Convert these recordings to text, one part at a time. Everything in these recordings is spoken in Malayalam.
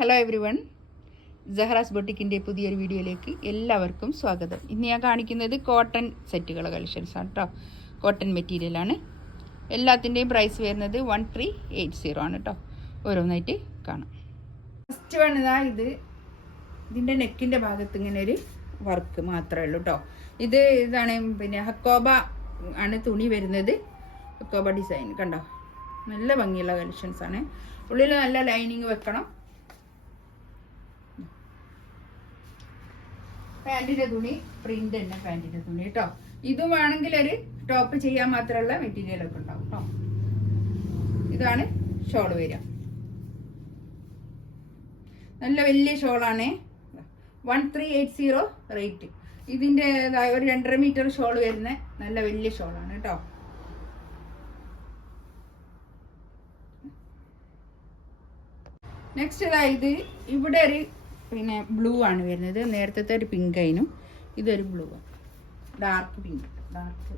ഹലോ എവ്രി വൺ, സഹറാസ് ബൊട്ടിക്കിൻ്റെ പുതിയൊരു വീഡിയോയിലേക്ക് എല്ലാവർക്കും സ്വാഗതം. ഇന്ന് ഞാൻ കാണിക്കുന്നത് കോട്ടൺ സെറ്റുകളെ കളക്ഷൻസാണ് കേട്ടോ. കോട്ടൺ മെറ്റീരിയലാണ്. എല്ലാത്തിൻ്റെയും പ്രൈസ് വരുന്നത് 1380 ആണ് കേട്ടോ. ഓരോന്നായിട്ട് കാണാം. ഫസ്റ്റ് വണ്ണതാ ഇതിൻ്റെ നെക്കിൻ്റെ ഭാഗത്ത് ഇങ്ങനെ ഒരു വർക്ക് മാത്രമേ ഉള്ളൂ കേട്ടോ. ഇതാണ് പിന്നെ ഹക്കോബ ആണ് തുണി വരുന്നത്. ഹക്കോബ ഡിസൈൻ കണ്ടോ, നല്ല ഭംഗിയുള്ള കളക്ഷൻസാണ്. ഉള്ളിൽ നല്ല ലൈനിങ് വെക്കണം. പാൻറ്റിൻ്റെ തുണി പ്രിന്റ് തന്നെ, പാൻറ്റിൻ്റെ തുണി കേട്ടോ. ഇതും വേണമെങ്കിൽ ഒരു ടോപ്പ് ചെയ്യാൻ മാത്രമുള്ള മെറ്റീരിയലൊക്കെ ഉണ്ടാവും കേട്ടോ. ഇതാണ് ഷോൾ വരിക. നല്ല വലിയ ഷോളാണ്. 1380 റേറ്റ്. ഇതിൻ്റെ ഒരു 2.5 മീറ്റർ ഷോൾ വരുന്ന നല്ല വലിയ ഷോളാണ് കേട്ടോ. നെക്സ്റ്റ് ഇവിടെ ഒരു പിന്നെ ബ്ലൂ ആണ് വരുന്നത്. നേരത്തെ ഒരു പിങ്ക് അതിനും ഇതൊരു ബ്ലൂ ആണ്, ഡാർക്ക് പിങ്ക്, ഡാർക്ക്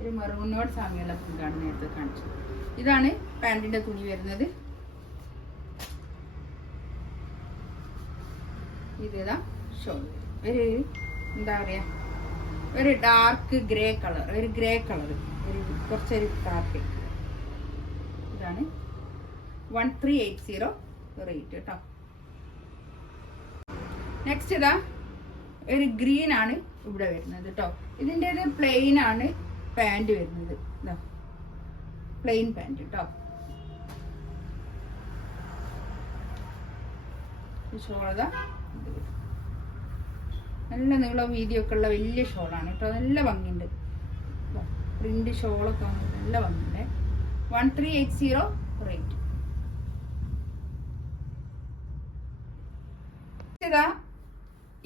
ഒരു മെറൂണിനോട് സാമ്യമുള്ള പിങ്കാണ് നേരത്തെ കാണിച്ചത്. ഇതാണ് പാൻറ്റിൻ്റെ തുണി വരുന്നത്. ഇതാ ഷോൾ. ഒരു എന്താ പറയുക, ഒരു ഡാർക്ക് ഗ്രേ കളർ, ഒരു കുറച്ചൊരു കാപ്പി. ഇതാണ് 1380 റേറ്റ് കേട്ടോ. നെക്സ്റ്റ് ഒരു ഗ്രീൻ ആണ് ഇവിടെ വരുന്നത് കേട്ടോ. ഇതിൻ്റെ പ്ലെയിൻ ആണ് പാൻറ് വരുന്നത്. ഇതാ പ്ലെയിൻ പാൻറ് കേട്ടോ. ഷോളതാ നല്ല നീളം വീതിയൊക്കെ ഉള്ള വലിയ ഷോളാണ് കേട്ടോ. നല്ല ഭംഗിയുണ്ട്. പ്രിന്റ് ഷോളൊക്കെ നല്ല ഭംഗിയുണ്ട്. 1380 റേറ്റ്.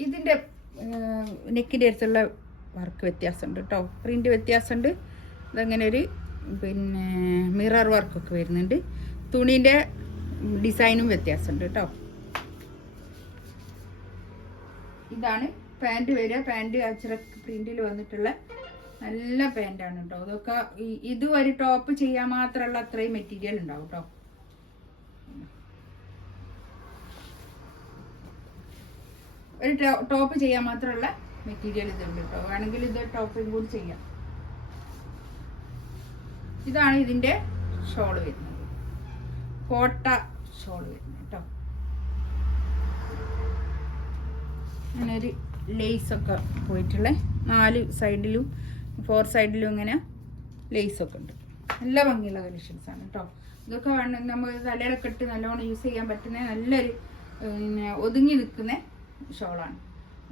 ഇതിൻ്റെ നെക്കിൻ്റെ അടുത്തുള്ള വർക്ക് വ്യത്യാസമുണ്ട് കേട്ടോ. പ്രിന്റ് വ്യത്യാസമുണ്ട്. ഇതങ്ങനെ ഒരു പിന്നെ മിറർ വർക്കൊക്കെ വരുന്നുണ്ട്. തുണീൻ്റെ ഡിസൈനും വ്യത്യാസമുണ്ട് കേട്ടോ. ഇതാണ് പാൻറ് വരിക. പാൻറ് അച്ചറക്ക് പ്രിന്റിൽ വന്നിട്ടുള്ള നല്ല പാൻറ്റാണ് കേട്ടോ. ഇതൊക്കെ ഇത് ഒരു ടോപ്പ് ചെയ്യാൻ മാത്രമുള്ള അത്രയും മെറ്റീരിയൽ ഉണ്ടാവും കേട്ടോ. ഒരു ടോപ്പ് ചെയ്യാൻ മാത്രമുള്ള മെറ്റീരിയൽ ഇതുണ്ട് കേട്ടോ. വേണമെങ്കിൽ ഇത് ടോപ്പും കൂടി ചെയ്യാം. ഇതാണ് ഇതിൻ്റെ ഷോൾ വരുന്നത്. കോട്ട ഷോൾ വരുന്നത് കേട്ടോ. അങ്ങനെ ഒരു ലേസൊക്കെ പോയിട്ടുള്ള 4 സൈഡിലും 4 സൈഡിലും ഇങ്ങനെ ലേസൊക്കെ ഉണ്ട്. നല്ല ഭംഗിയുള്ള കളക്ഷൻസാണ് കേട്ടോ. ഇതൊക്കെ വേണം നമ്മൾ തലയിലൊക്കെ ഇട്ട് നല്ലോണം യൂസ് ചെയ്യാൻ പറ്റുന്ന നല്ലൊരു പിന്നെ ഒതുങ്ങി നിൽക്കുന്ന ഷോളാണ്.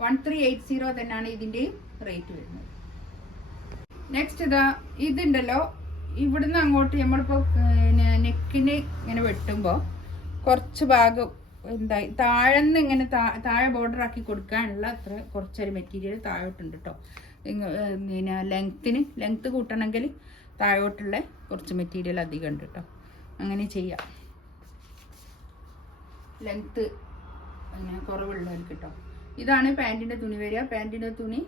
1380 തന്നെയാണ് ഇതിൻ്റെയും റേറ്റ് വരുന്നത്. നെക്സ്റ്റ് ഇതുണ്ടല്ലോ, ഇവിടുന്ന് അങ്ങോട്ട് നമ്മളിപ്പോൾ നെക്കിന് ഇങ്ങനെ വെട്ടുമ്പോൾ കുറച്ച് ഭാഗം എന്താ താഴെന്ന് ഇങ്ങനെ താഴെ ബോർഡർ ആക്കി കൊടുക്കാനുള്ള അത്ര കുറച്ചൊരു മെറ്റീരിയൽ താഴോട്ടുണ്ട് കേട്ടോ. പിന്നെ ലെങ്ത്ത് കൂട്ടണമെങ്കിൽ താഴോട്ടുള്ള കുറച്ച് മെറ്റീരിയൽ അധികം ഉണ്ട് കേട്ടോ. അങ്ങനെ ചെയ്യാം. ലെങ്ത്ത് അങ്ങനെ കുറവുള്ളവർക്ക് കേട്ടോ. ഇതാണ് പാൻറ്റിൻ്റെ തുണി വരിക. പാൻറ്റിൻ്റെ തുണി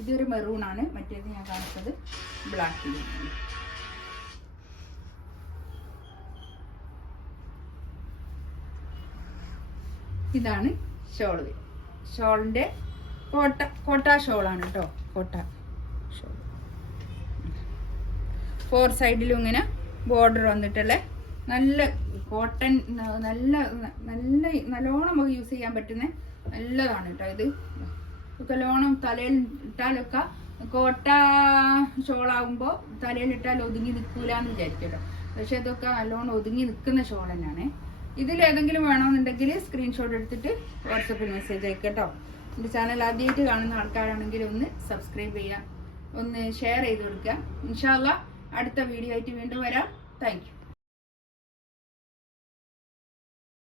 ഇതൊരു മെറൂണാണ്. മറ്റേത് ഞാൻ കാണിച്ചത് ബ്ലാക്ക്. ഇതാണ് ഷോൾ. ഷോളിൻ്റെ കോട്ട ഷോളാണ് കേട്ടോ. കോട്ട ഷോൾ 4 സൈഡിലും ഇങ്ങനെ ബോർഡർ വന്നിട്ടുള്ള നല്ല കോട്ടൺ, നല്ലോണം നമുക്ക് യൂസ് ചെയ്യാൻ പറ്റുന്ന നല്ലതാണ് കേട്ടോ. ഇത് നല്ലോണം തലയിൽ ഇട്ടാലൊക്കെ കോട്ട ഷോളാകുമ്പോൾ തലയിലിട്ടാൽ ഒതുങ്ങി നിൽക്കൂല എന്ന് വിചാരിക്കും കേട്ടോ. പക്ഷെ ഇതൊക്കെ നല്ലോണം ഒതുങ്ങി നിൽക്കുന്ന ഷോൾ തന്നെയാണ്. ഇതിലേതെങ്കിലും വേണമെന്നുണ്ടെങ്കിൽ സ്ക്രീൻഷോട്ട് എടുത്തിട്ട് വാട്സപ്പിൽ മെസ്സേജ് അയക്കാം കേട്ടോ. എൻ്റെ ചാനൽ ആദ്യമായിട്ട് കാണുന്ന ആൾക്കാരാണെങ്കിൽ ഒന്ന് സബ്സ്ക്രൈബ് ചെയ്യുക, ഒന്ന് ഷെയർ ചെയ്ത് കൊടുക്കുക. ഇൻഷാ അല്ലാഹ് അടുത്ത വീഡിയോ ആയിട്ട് വീണ്ടും വരാം. Thank you.